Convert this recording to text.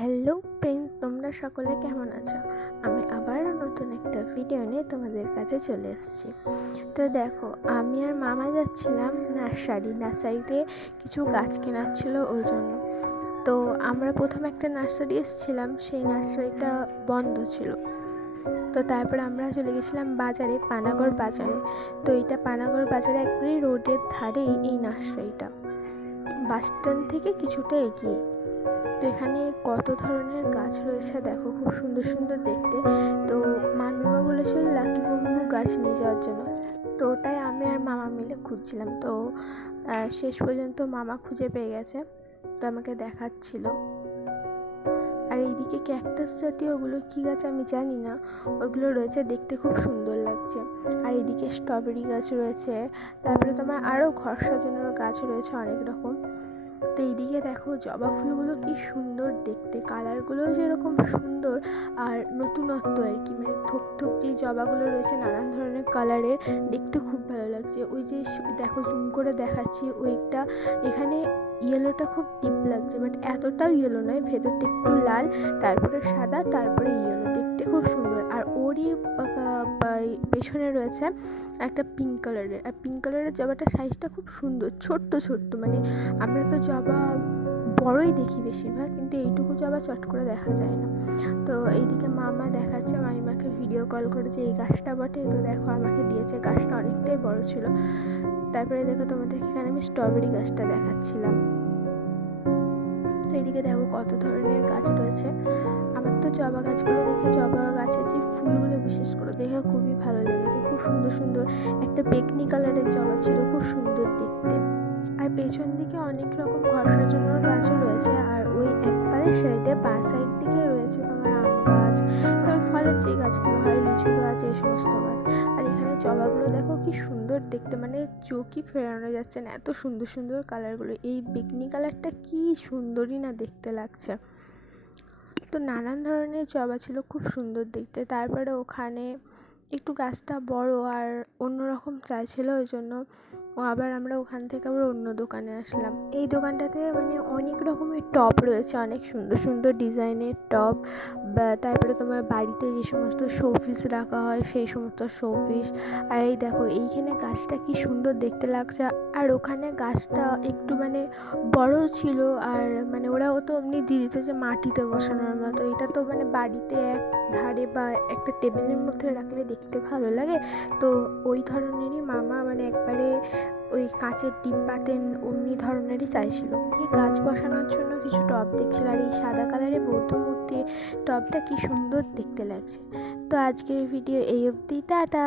Hello friends তোমরা সকলে কেমন আছো? আমি আবারও নতুন একটা ভিডিও নিয়ে তোমাদের কাছে চলে এসেছি। তো দেখো, আমি আর মামা যাচ্ছিলাম নার্সারি। নার্সারিতে কিছু গাছ কেনার ছিল ওই জন্য। তো আমরা প্রথম একটা নার্সারি এসেছিলাম, সেই নার্সারিটা বন্ধ ছিল। তো তারপর আমরা চলে গেছিলাম বাজারে, পানাগড় বাজারে। তো এইটা পানাগড় বাজারে একবারে রোডের ধারেই এই নার্সারিটা। বাস স্ট্যান্ড থেকে কিছুটা এগিয়ে। তো এখানে কত ধরনের গাছ রয়েছে দেখো, খুব সুন্দর সুন্দর দেখতে। তো মামিমা বলেছিল লাকি বম্বু গাছ নিয়ে যাওয়ার জন্য। তো ওটাই আমি আর মামা মিলে খুঁজছিলাম। তো শেষ পর্যন্ত মামা খুঁজে পেয়ে গেছে। তো আমাকে দেখাচ্ছিল। আর এইদিকে ক্যাকটাস জাতীয় ওগুলো কী গাছ আমি জানি না। ওগুলো রয়েছে দেখতে খুব সুন্দর লাগছে। আর এদিকে স্ট্রবেরি গাছ রয়েছে। তারপরে তোমার আরও ঘর সাজানোর গাছ রয়েছে অনেক রকম। তো এইদিকে দেখো জবা ফুলগুলো কি সুন্দর দেখতে, কালারগুলোও যেরকম সুন্দর আর নতুনত্ব আর কি। মানে থোক থোক যে জবাগুলো রয়েছে নানান ধরনের কালারের, দেখতে খুব ভালো লাগছে। ওই যে দেখো জুম করে দেখাচ্ছি, ওইটা এখানে ইয়েলোটা খুব ডিপ লাগছে বাট এতটাও ইয়েলো নয়। ভেতরটা একটু লাল, তারপরে সাদা, তারপরে ইয়েলো দেখতে খুব সুন্দর। আর ওরই পেছনে রয়েছে একটা পিঙ্ক কালারের আর পিঙ্ক কালারের জবাটা সাইজটা খুব সুন্দর, ছোট্ট ছোট্ট। মানে আমরা তো জবা বড়ই দেখি বেশিরভাগ, কিন্তু এইটুকু জবা চট করে দেখা যায় না। তো এইদিকে মামা দেখাচ্ছে, মামিমাকে ভিডিও কল করেছে, এই গাছটা বটে? তো দেখো, আমাকে দিয়েছে, গাছটা অনেকটাই বড় ছিল। তারপরে দেখো তোমাদেরকে এখানে আমি স্ট্রবেরি গাছটা দেখাচ্ছিলাম। তো এইদিকে দেখো কত ধরনের গাছ রয়েছে। আমার তো জবা গাছগুলো দেখে জবা গাছের যে ফুলগুলো বিশেষ করে দেখে খুবই ভালো লেগেছে। খুব সুন্দর সুন্দর একটা বেগনি কালারের জবা ছিল, খুব সুন্দর দেখতে। আর পেছন দিকে অনেক রকম ঘর সাজানোর গাছও রয়েছে। আর ওই একবারে সাইডে বা সাইড দিকে রয়েছে তোমার আম গাছ ফলের যে গাছগুলো হয় লিচু গাছ, এই সমস্ত গাছ। আর এখানে জবাগুলো দেখো কি সুন্দর দেখতে মানে চোখই ফেরানো যাচ্ছে না, এত সুন্দর সুন্দর কালারগুলো। এই বেগনি কালারটা কি সুন্দরই না দেখতে লাগছে। তো নানান ধরনের জবা ছিল, খুব সুন্দর দেখতে। তারপরে ওখানে একটু গাছটা বড় আর অন্যরকম চাইছিল, ওই জন্য ও আবার আমরা ওখান থেকে আবার অন্য দোকানে আসলাম। এই দোকানটাতে মানে অনেক রকমের টব রয়েছে, অনেক সুন্দর সুন্দর ডিজাইনের বা তারপরে তোমার বাড়িতে যে সমস্ত শোপিস রাখা হয় সেই সমস্ত শোপিস আর এই দেখো, এইখানে গাছটা কি সুন্দর দেখতে লাগছে। আর ওখানে গাছটা একটু মানে বড় ছিল, আর মানে ওরাও তো এমনি দিয়ে দিতে যে মাটিতে বসানোর মতো। এটা তো মানে বাড়িতে এক ধারে বা একটা টেবিলের মধ্যে রাখলে দেখতে ভালো লাগে। তো ওই ধরনেরই মামা মানে একবারে ওই কাঁচের ডিব্বাতে অমনি ধরনেরই চাইছিল। গাছ বসানোর জন্য কিছু টব দেখছিল আর এই সাদা কালারের বৌদ্ধ মূর্তির টবটা কি সুন্দর দেখতে লাগছে। তো আজকের ভিডিও এই অবধি, টাটা!